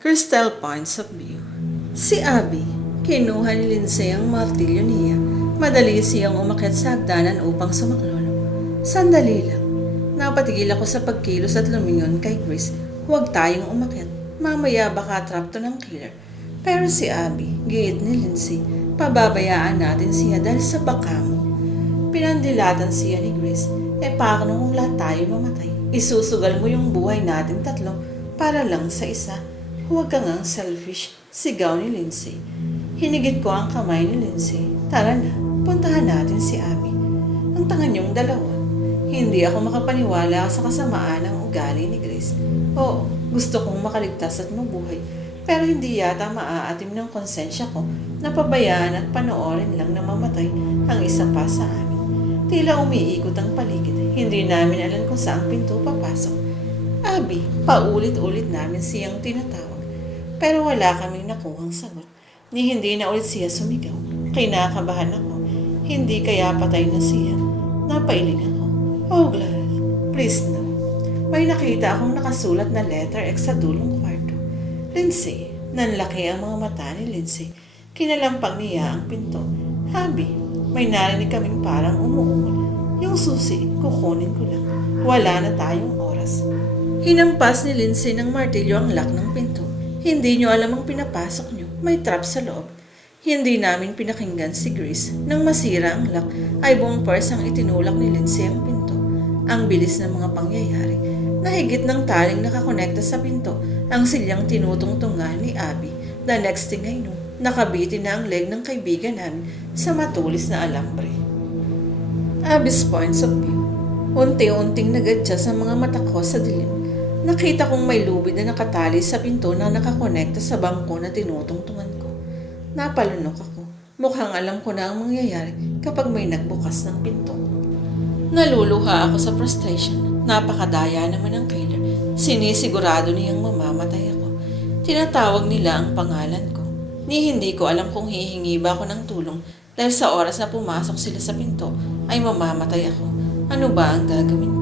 Crystal Points of View. Si Abby, kinuha ni Lindsay ang martilyo niya. Madali siyang umakyat sa hagdanan upang sumaklolo. Sandali lang. Napatigil ako sa pagkilos at lumingon kay Chris. Huwag tayong umakyat. Mamaya baka trap to ng killer. Pero si Abby, giit ni Lindsay, pababayaan natin siya dahil sa baka mo. Pinandilatan siya ni Grace. Paano kung lahat tayo mamatay? Isusugal mo yung buhay natin tatlo para lang sa isa. Huwag ka ngang selfish, sigaw ni Lindsay. Hinigit ko ang kamay ni Lindsay. Tara na, puntahan natin si Abby. Ang tanga niyong dalawa. Hindi ako makapaniwala sa kasamaan ng ugali ni Grace. Oo, gusto kong makaligtas at mabuhay. Pero hindi yata maaatim ng konsensya ko na pabayaan at panoorin lang na mamatay ang isa pa sa amin. Tila umiikot ang paligid. Hindi namin alam kung saang pinto papasok. Abby, paulit-ulit namin siyang tinatawag. Pero wala kaming nakuhang sagot. Ni hindi na ulit siya sumigaw. Kinakabahan ako. Hindi kaya patay na siya. Napailing ako. Oh, glad. Please no. May nakita akong nakasulat na letter X sa dulong kwarto. Lindsay. Nanlaki ang mga mata ni Lindsay. Kinalampag niya ang pinto. Abby, may narinig kaming parang umuungol. Yung susi, kukunin ko lang. Wala na tayong oras. Hinampas ni Lindsay ng martilyo ang lock ng pinto. Hindi nyo alam ang pinapasok nyo. May trap sa loob. Hindi namin pinakinggan si Grace. Nang masira ang lock, ay buong pers ang itinulak ni Lindsay ang pinto. Ang bilis ng mga pangyayari. Nahigit ng taling nakakonekta sa pinto ang silyang tinutungtungan ni Abby. The next thing I know, nakabitin na ang leg ng kaibigan namin sa matulis na alambre. Abby's points of view. Unti-unting nag-adjust ang mga mata ko sa dilim. Nakita kong may lubid na nakatali sa pinto na nakakonekta sa bangko na tinutungtungan ko. Napalunok ako. Mukhang alam ko na ang mangyayari kapag may nagbukas ng pinto. Naluluha ako sa frustration. Napakadaya naman ang killer. Sinisigurado niyang mamamatay ako. Tinatawag nila ang pangalan ko. Ni hindi ko alam kung hihingi ba ako ng tulong dahil sa oras na pumasok sila sa pinto ay mamamatay ako. Ano ba ang gagawin ko?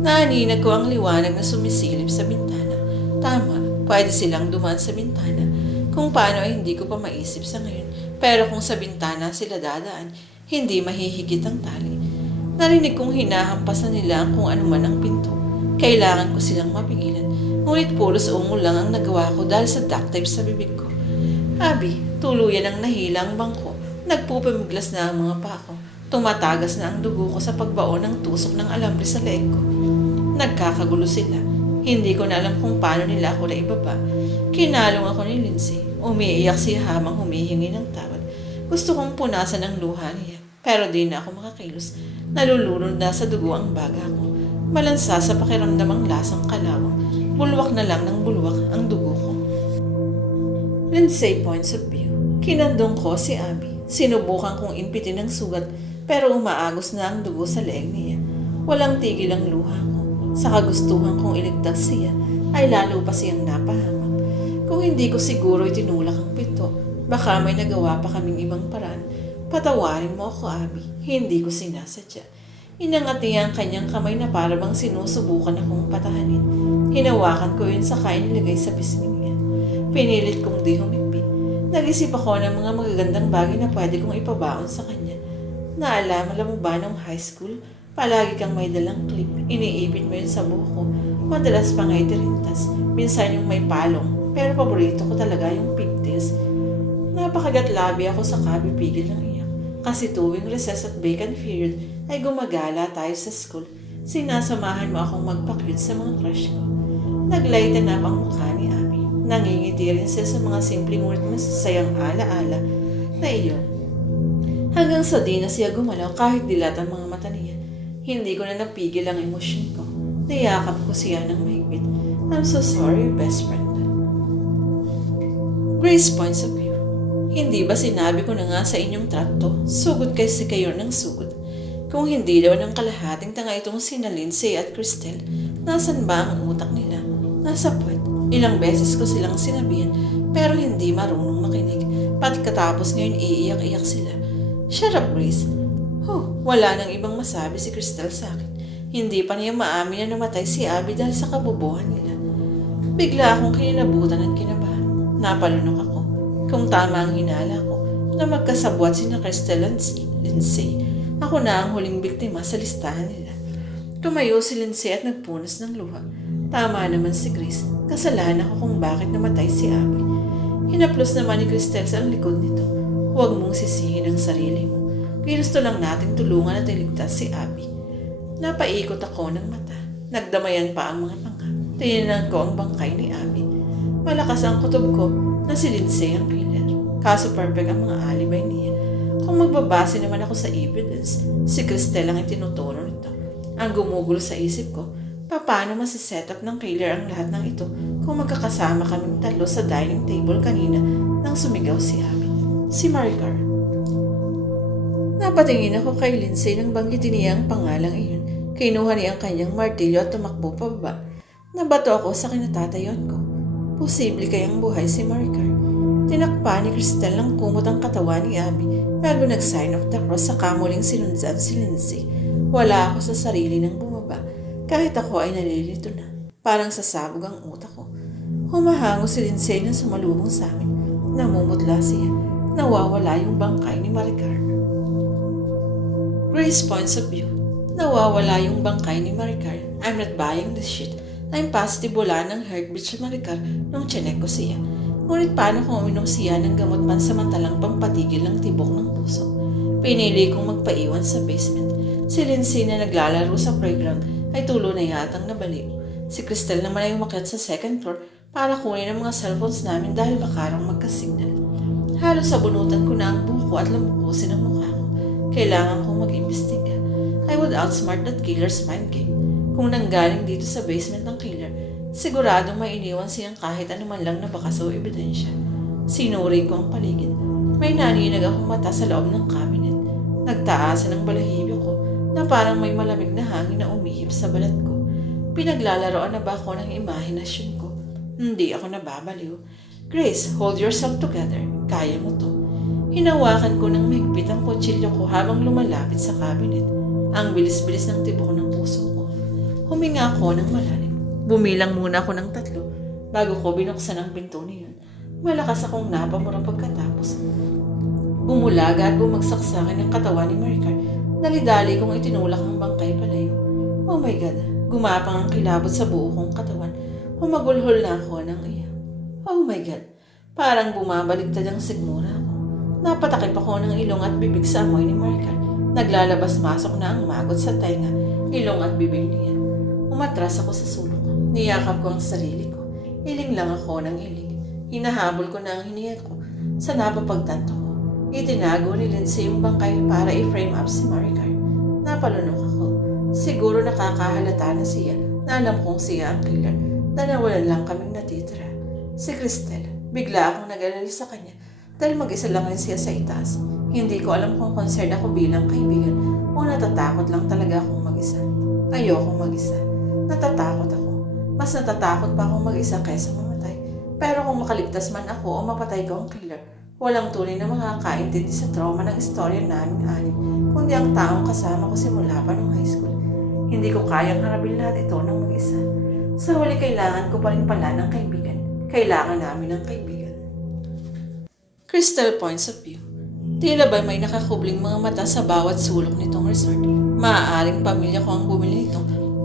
Naaninag ko ang liwanag na sumisilip sa bintana. Tama, pwede silang dumaan sa bintana. Kung paano ay hindi ko pa maisip sa ngayon. Pero kung sa bintana sila dadaan, hindi mahihigit ang tali. Narinig kong hinahampasan nila ang kung ano man ang pinto. Kailangan ko silang mapigilan. Ngunit pulos ungol lang ang nagawa ko dahil sa duct tape sa bibig ko. Abby, tuluyan ang nahila ang bangko. Nagpupamiglas na ang mga paa ko. Tumatagas na ang dugo ko sa pagbaon ng tusok ng alambre sa leeg ko. Nagkakagulo sila. Hindi ko na alam kung paano nila ako naibaba. Kinalong ako ni Lindsay. Umiiyak siya habang humihingi ng tawad. Gusto kong punasan ang luha niya. Pero di na ako makakilos. Nalulunod na sa dugo ang baga ko. Malansa sa pakiramdam ang lasang kalawang. Bulwak na lang ng bulwak ang dugo ko. Lindsay points of view. Kinandong ko si Abby. Sinubukan kong impitin ang sugat pero umaagos na ang dugo sa leeg niya. Walang tigil ang luha ko. Sa kagustuhan kong iligtas siya ay lalo pa siyang napahamak. Kung hindi ko siguro itinulak ang pinto, baka may nagawa pa kaming ibang paraan. Patawarin mo ako, Abby. Hindi ko sinasadya. Inangati ang kanyang kamay na para bang sinusubukan akong patahanin. Hinawakan ko yun saka inilagay sa pisngi niya. Pinilit kong di humigpit. Nag-isip ako ng mga magagandang bagay na pwede kong ipabaon sa kanya. Naalala mo ba nung high school? Palagi kang may dalang clip. Iniipit mo yun sa buhok ko. Madalas pa nga'y tirintas. Minsan yung may palong. Pero paborito ko talaga yung pigtails. Napakagatlabi ako sa kabipigil ng iyak. Kasi tuwing recess at vacant period ay gumagala tayo sa school. Sinasamahan mo akong magpa-cute sa mga crush ko. Naglighten up ang mukha ni Abby. Nangingiti rin siya sa mga simpleng ngunit masasayang ala-ala na iyon. Hanggang sa di na siya gumalaw kahit dilat ang mga mata niya. Hindi ko na napigil ang emosyon ko. Niyakap ko siya ng mahigpit. I'm so sorry, best friend. Grace points of view. Hindi ba sinabi ko na nga sa inyong trakto, sugod kasi kayo ng sugod. Kung hindi daw ng kalahating tanga itong sina Lindsay at Crystal, nasan ba ang utak nila? Nasa puwet. Ilang beses ko silang sinabihan pero hindi marunong makinig. Pati katapos ngayon iiyak-iyak sila. Shut up, Grace. Wala nang ibang masabi si Crystal sa akin. Hindi pa niya maamin na namatay si Abby dahil sa kabobohan nila. Bigla akong kinilabutan at kinabahan. Napalunok ako. Kung tama ang hinala ko na magkasabwat sina Cristel at Lindsay, ako na ang huling biktima sa listahan nila. Tumayo si Lindsay at nagpunas ng luha. Tama naman si Grace. Kasalanan ako kung bakit namatay si Abby. Hinaplos naman ni Cristel sa likod nito. Huwag mong sisihin ang sarili mo. Ginusto lang nating tulungan at iligtas si Abby. Napaikot ako ng mata. Nagdamayan pa ang mga panga. Tinignan ko ang bangkay ni Abby. Malakas ang kutob ko na si Lindsay ang killer. Kaso perfect ang mga alibay niya. Kung magbabase naman ako sa evidence, si Cristel ang itinuturo nito. Ang gumugulo sa isip ko, paano masiset up ng killer ang lahat ng ito kung magkakasama kaming talo sa dining table kanina nang sumigaw si Abby. Si Maricar. Napatingin ako kay Lindsay nang banggitin niya ang pangalang iyon. Kinuha niya ang kanyang martilyo at tumakbo pababa. Nabato ako sa kinatatayon ko. Posible kayang buhay si Maricar. Tinakpa ni Cristel ng kumot ang katawan ni Abby bago nag-sign of the cross sa kamuling sinundan si Lindsay. Wala ako sa sarili ng bumaba kahit ako ay nalilito na. Parang sasabog ang utak ko. Humahango si Lindsay na sumalubong sa amin. Namumutla siya. Nawawala yung bangkay ni Maricar. Grace points of view. Nawawala yung bangkay ni Maricar. I'm not buying this shit. I'm positive wala ng heartbeat si Maricar nung chinek ko siya. Ngunit paano kung uminom siya ng gamot pansamantalang pampatigil ng tibok ng puso? Pinili kong magpaiwan sa basement. Si Lindsay na naglalaro sa playground ay tulo na yatang nabaliw. Si Cristel naman ay umakyat sa second floor para kunin ang mga cellphones namin dahil baka raw magkasignal. Halos sabunutan ko na ang buko at lamukusin ang mukha ko. Kailangan kong mag-imbestiga. I would outsmart that killer's mind game. Kung nanggaling dito sa basement ng killer, siguradong may iniwan siyang kahit anuman lang na bakas o ebidensya. Sinuri ko ang paligid. May naninag akong mata sa loob ng cabinet. Nagtaasan ang balahibo ko na parang may malamig na hangin na umihip sa balat ko. Pinaglalaroan na ba ako ng imahinasyon ko? Hindi ako nababaliw. Grace, hold yourself together. Kaya mo to. Hinawakan ko ng mahigpit ang kutsilyo ko habang lumalapit sa cabinet. Ang bilis-bilis ng tibok ng puso ko. Huminga ako ng malalim. Bumilang muna ako ng 3 bago ko binuksan ang pinto niyon. Malakas akong napamura pagkatapos. Bumulaga at bumagsak sa akin ang katawan ni Maricar. Dali-dali kong itinulak ang bangkay palayo. Oh my God! Gumapang ang kilabot sa buo kong katawan. Humagulhol na ako ng iyak. Oh my God! Parang bumabaliktad ang sigmura ko. Napatakip ako ng ilong at bibig sa amoy ni Maricar. Naglalabas-masok na ang magot sa tainga, ilong at bibig niya. Umatras ako sa sulok ko. Niyakap ko ang sarili ko. Iling lang ako ng iling. Hinahabol ko na ang hiniyat ko. Sa napapagtanto ko, itinago ni Lindsay yung bangkay para i-frame up si Maricar. Napalunok ako. Siguro nakakahalata na siya na alam kong siya ang killer na nawalan lang kaming natitira. Si Cristel, bigla akong nag-alala sa kanya dahil mag-isa lang rin siya sa itaas. Hindi ko alam kung concerned ako bilang kaibigan o natatakot lang talaga akong mag-isa. Ayokong mag-isa. Natatakot ako. Mas natatakot pa akong mag-isa kaysa mamatay. Pero kung makaligtas man ako o mapatay ko ang killer, walang tunay na makakaintindi sa trauma ng istorya naming anim, kundi ang taong kasama ko simula pa nung high school. Hindi ko kayang harapin lahat ito ng mag-isa. Sa huli, kailangan ko pa rin pala ng kaibigan. Kailangan namin ng kaibigan. Crystal points of view. Tila ba may nakakubling mga mata sa bawat sulok nitong resort? Maaaring pamilya ko ang bumili nito,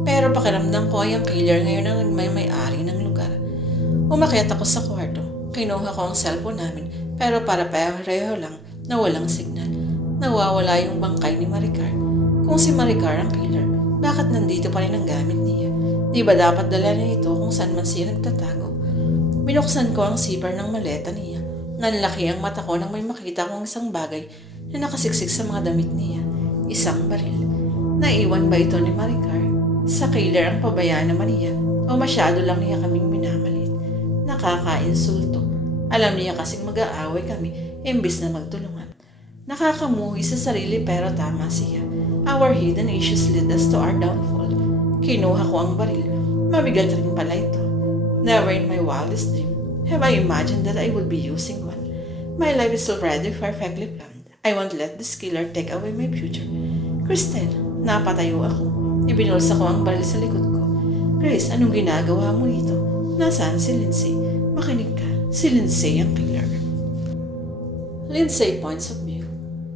pero pakiramdam ko ay ang killer ngayon ang nagmay-ari ng lugar. Umakyat ako sa kwarto. Kinuha ko ang cellphone namin, pero para pareho lang na walang signal. Nawawala yung bangkay ni Maricar. Kung si Maricar ang killer, bakit nandito pa rin ang gamit niya? Di ba dapat dala niya ito kung saan man siya nagtatago? Binuksan ko ang zipper ng maleta niya. Nanlaki ang mata ko nang may makita kong isang bagay na nakasiksik sa mga damit niya. Isang baril. Naiwan ba ito ni Maricar? Sa killer ang pabayaan naman niya o masyado lang niya kaming minamalit? Nakaka-insulto. Alam niya kasing mag-aaway kami imbis na magtulungan. Nakakamuhi sa sarili pero tama siya. Our hidden issues lead us to our downfall. Kinuha ko ang baril. Mabigat rin pala ito. Never in my wildest dream have I imagined that I would be using one. My life is already perfectly planned. I won't let this killer take away my future. Cristel, napatayo ako. Ibinulsa ko ang baril sa likod ko. Grace, anong ginagawa mo dito? Nasaan si Lindsay? Makinig ka. Si Lindsay ang killer. Lindsay points of view.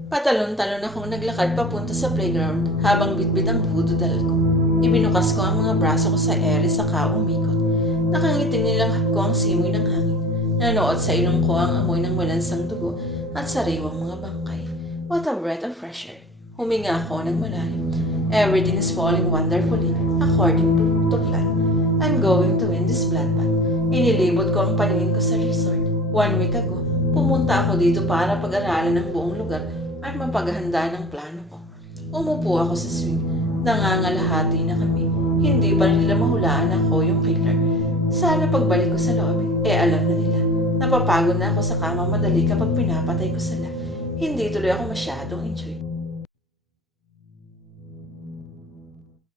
Patalon-talon akong naglakad papunta sa playground habang bitbit ang voodoo doll ko. Ibinukas ko ang mga braso ko sa ere saka umikot. Nakangiting nilanghap ko ang simoy ng hangin. Nanood sa ilong ko ang amoy ng malansang dugo at sariwang mga bangkay. What a breath of fresh air. Huminga ako ng malalim. Everything is falling wonderfully according to plan. I'm going to win this bloodbath. Inilibot ko ang paningin ko sa resort. 1 week ago, pumunta ako dito para pag-aralan ng buong lugar at mapaghanda ng plano ko. Umupo ako sa swing. Nangangalahati na kami. Hindi pa nila mahulaan ako yung killer. Sana pagbalik ko sa loob, alam na nila. Napapagod na ako sa kama madali kapag pinapatay ko sila. Hindi tuloy ako masyadong enjoy.